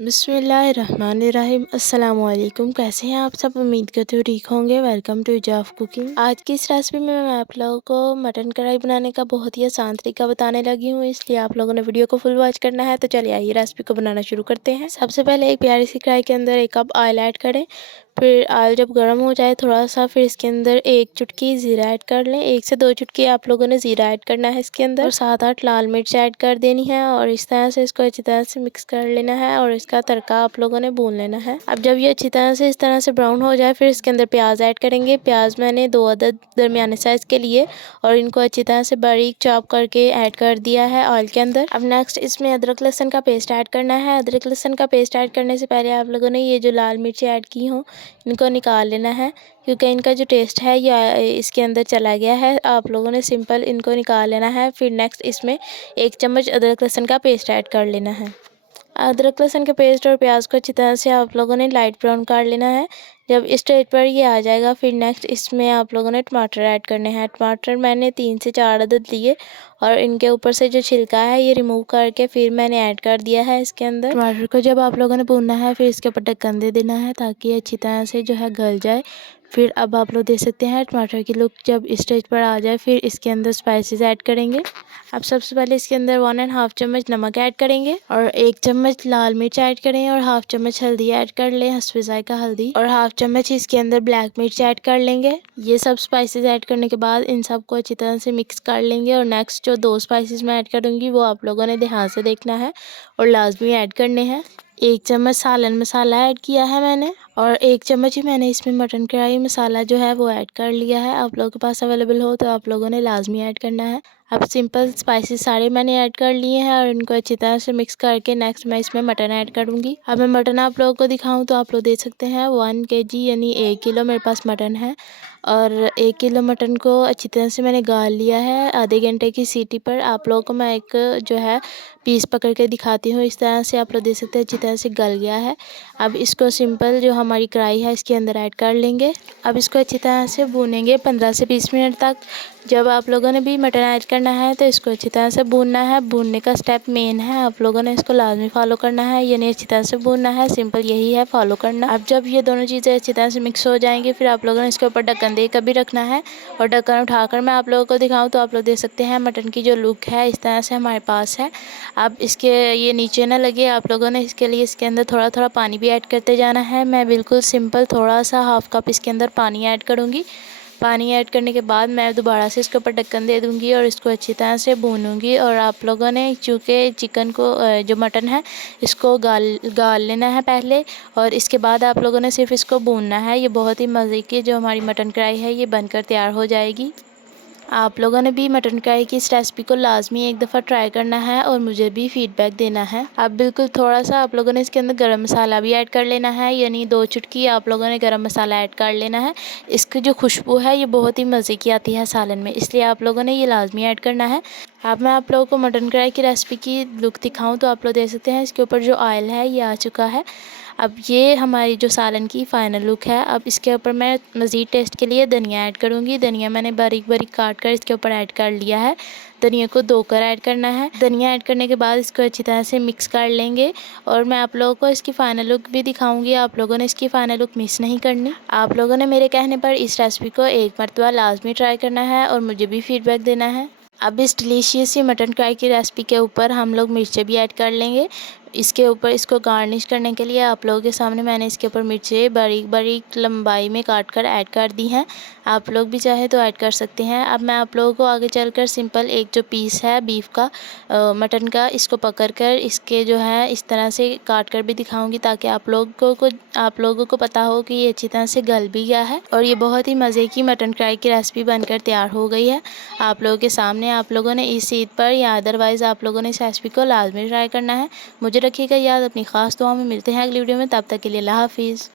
बिस्मिल्लाहिर्रहमानिर्रहीम। अस्सलाम वालेकुम। कैसे हैं आप सब? उम्मीद करते हो ठीक होंगे। वेलकम टू जाफ कुकिंग। आज की इस रेसिपी में मैं आप लोगों को मटन कढ़ाई बनाने का बहुत ही आसान तरीका बताने लगी हूँ, इसलिए आप लोगों ने वीडियो को फुल वॉच करना है। तो चलिए आइए रेसिपी को बनाना शुरू करते हैं। सबसे पहले एक प्यारी सी कढ़ाई के अंदर 1 कप ऑयल ऐड करें। फिर ऑयल जब गर्म हो जाए थोड़ा सा, फिर इसके अंदर 1 चुटकी ज़ीरा ऐड कर लें। 1 से 2 चुटकी आप लोगों ने ज़ीरा ऐड करना है इसके अंदर, और 7-8 लाल मिर्च ऐड कर देनी है। और इस तरह से इसको अच्छी तरह से मिक्स कर लेना है और इसका तड़का आप लोगों ने भून लेना है। अब जब ये अच्छी तरह से इस तरह से ब्राउन हो जाए, फिर इसके अंदर प्याज ऐड करेंगे। प्याज मैंने 2 अदद दरमियाने साइज़ के लिए, और इनको अच्छी तरह से बारीक चॉप करके ऐड कर दिया है ऑयल के अंदर। अब नेक्स्ट इसमें अदरक लहसुन का पेस्ट ऐड करना है। अदरक लहसुन का पेस्ट ऐड करने से पहले आप लोगों ने ये जो लाल मिर्ची ऐड की हों, इनको निकाल लेना है, क्योंकि इनका जो टेस्ट है ये इसके अंदर चला गया है। आप लोगों ने सिंपल इनको निकाल लेना है। फिर नेक्स्ट इसमें 1 चम्मच अदरक लहसुन का पेस्ट ऐड कर लेना है। अदरक लहसुन के पेस्ट और प्याज को अच्छी तरह से आप लोगों ने लाइट ब्राउन कर लेना है। जब इस स्टेज पर ये आ जाएगा, फिर नेक्स्ट इसमें आप लोगों ने टमाटर ऐड करने हैं। टमाटर मैंने 3 से 4 अदद लिए, और इनके ऊपर से जो छिलका है ये रिमूव करके फिर मैंने ऐड कर दिया है इसके अंदर। टमाटर को जब आप लोगों ने भूनना है, फिर इसके ऊपर ढक्कन दे देना है ताकि अच्छी तरह से जो है गल जाए। फिर अब आप लोग देख सकते हैं टमाटर की लुक जब इस स्टेज पर आ जाए, फिर इसके अंदर स्पाइसेस ऐड करेंगे। अब सबसे पहले इसके अंदर 1½ चम्मच नमक ऐड करेंगे, और 1 चम्मच लाल मिर्च ऐड करें, और ½ चम्मच हल्दी ऐड कर लें, हस्बे जायका हल्दी, और ½ चम्मच इसके अंदर ब्लैक मिर्च ऐड कर लेंगे। ये सब स्पाइसेस ऐड करने के बाद इन सबको अच्छी तरह से मिक्स कर लेंगे। और नेक्स्ट जो 2 स्पाइसेस मैं ऐड करूँगी वो आप लोगों ने ध्यान से देखना है और लाजमी ऐड करने हैं। 1 चम्मच सालन मसाला ऐड किया है मैंने, और 1 चम्मच ही मैंने इसमें मटन कढ़ाई मसाला जो है वो ऐड कर लिया है। आप लोगों के पास अवेलेबल हो तो आप लोगों ने लाजमी ऐड करना है। अब सिंपल स्पाइसेस सारे मैंने ऐड कर लिए हैं, और इनको अच्छी तरह से मिक्स करके नेक्स्ट मैं इसमें मटन ऐड करूँगी। अब मैं मटन आप लोगों को दिखाऊँ तो आप लोग देख सकते हैं 1 kg यानी 1 किलो मेरे पास मटन है, और 1 किलो मटन को अच्छी तरह से मैंने गाल लिया है आधे घंटे की सीटी पर। आप लोगों को मैं एक जो है पीस पकड़ के दिखाती हूँ। इस तरह से आप लोग देख सकते हैं अच्छी तरह से गल गया है। अब इसको सिंपल जो हमारी कढ़ाई है इसके अंदर ऐड कर लेंगे। अब इसको अच्छी तरह से भूनेंगे 15 से 20 मिनट तक। जब आप लोगों ने भी मटन ऐड करना है तो इसको अच्छी तरह से भूनना है। भूनने का स्टेप मेन है, आप लोगों ने इसको लाजमी फॉलो करना है, यानी अच्छी तरह से भूनना है। सिंपल यही है, फॉलो करना। अब जब ये दोनों चीज़ें अच्छी तरह से मिक्स हो जाएंगी, फिर आप लोगों ने इसके ऊपर ढक्कन दे कर भी रखना है। और ढक्कन उठाकर मैं आप लोगों को दिखाऊँ तो आप लोग देख सकते हैं मटन की जो लुक है इस तरह से हमारे पास है। अब इसके ये नीचे ना लगे, आप लोगों ने इसके लिए इसके अंदर थोड़ा थोड़ा पानी भी ऐड करते जाना है। मैं बिल्कुल सिंपल थोड़ा सा ½ कप इसके अंदर पानी ऐड करूँगी। पानी ऐड करने के बाद मैं दोबारा से इसके ऊपर ढक्कन दे दूँगी और इसको अच्छी तरह से भूनूँगी। और आप लोगों ने चूँकि चिकन को जो मटन है इसको गाल लेना है पहले, और इसके बाद आप लोगों ने सिर्फ इसको भूनना है। ये बहुत ही मज़े की जो हमारी मटन कढ़ाई है ये बनकर तैयार हो जाएगी। आप लोगों ने भी मटन कढ़ाई की इस रेसिपी को लाजमी एक दफ़ा ट्राई करना है और मुझे भी फीडबैक देना है। अब बिल्कुल थोड़ा सा आप लोगों ने इसके अंदर गरम मसाला भी ऐड कर लेना है, यानी 2 चुटकी आप लोगों ने गरम मसाला ऐड कर लेना है। इसकी जो खुशबू है ये बहुत ही मज़े की आती है सालन में, इसलिए आप लोगों ने ये लाजमी ऐड करना है। अब मैं आप लोगों को मटन कढ़ाई की रेसिपी की लुक दिखाऊँ तो आप लोग देख सकते हैं इसके ऊपर जो ऑयल है ये आ चुका है। अब ये हमारी जो सालन की फ़ाइनल लुक है। अब इसके ऊपर मैं मज़ीद टेस्ट के लिए धनिया ऐड करूँगी। धनिया मैंने बारीक बारीक काट कर इसके ऊपर ऐड कर लिया है। धनिया को धोकर ऐड करना है। धनिया ऐड करने के बाद इसको अच्छी तरह से मिक्स कर लेंगे, और मैं आप लोगों को इसकी फ़ाइनल लुक भी दिखाऊंगी। आप लोगों ने इसकी फ़ाइनल लुक मिस नहीं करनी। आप लोगों ने मेरे कहने पर इस रेसिपी को एक मरतबा लाजमी ट्राई करना है और मुझे भी फीडबैक देना है। अब इस डिलीशियस सी मटन कढ़ाई की रेसिपी के ऊपर हम लोग मिर्चें भी ऐड कर लेंगे। इसके ऊपर इसको गार्निश करने के लिए आप लोगों के सामने मैंने इसके ऊपर मिर्चें बारीक बारीक लंबाई में काट कर ऐड कर दी हैं। आप लोग भी चाहे तो ऐड कर सकते हैं। अब मैं आप लोगों को आगे चलकर सिंपल एक जो पीस है बीफ का मटन का, इसको पकड़ कर इसके जो है इस तरह से काट कर भी दिखाऊंगी, ताकि आप लोगों को पता हो कि ये अच्छी तरह से गल भी गया है। और ये बहुत ही मज़े की मटन कढ़ाई की रेसिपी बनकर तैयार हो गई है आप लोगों के सामने। आप लोगों ने इस ईद पर या अदरवाइज़ आप लोगों ने इस रेसिपी को लाजमी ट्राई करना है। मुझे रखिएगा याद। अपनी ख़ास दुआ में मिलते हैं अगली वीडियो में, तब तक के लिए अल्लाह हाफिज़।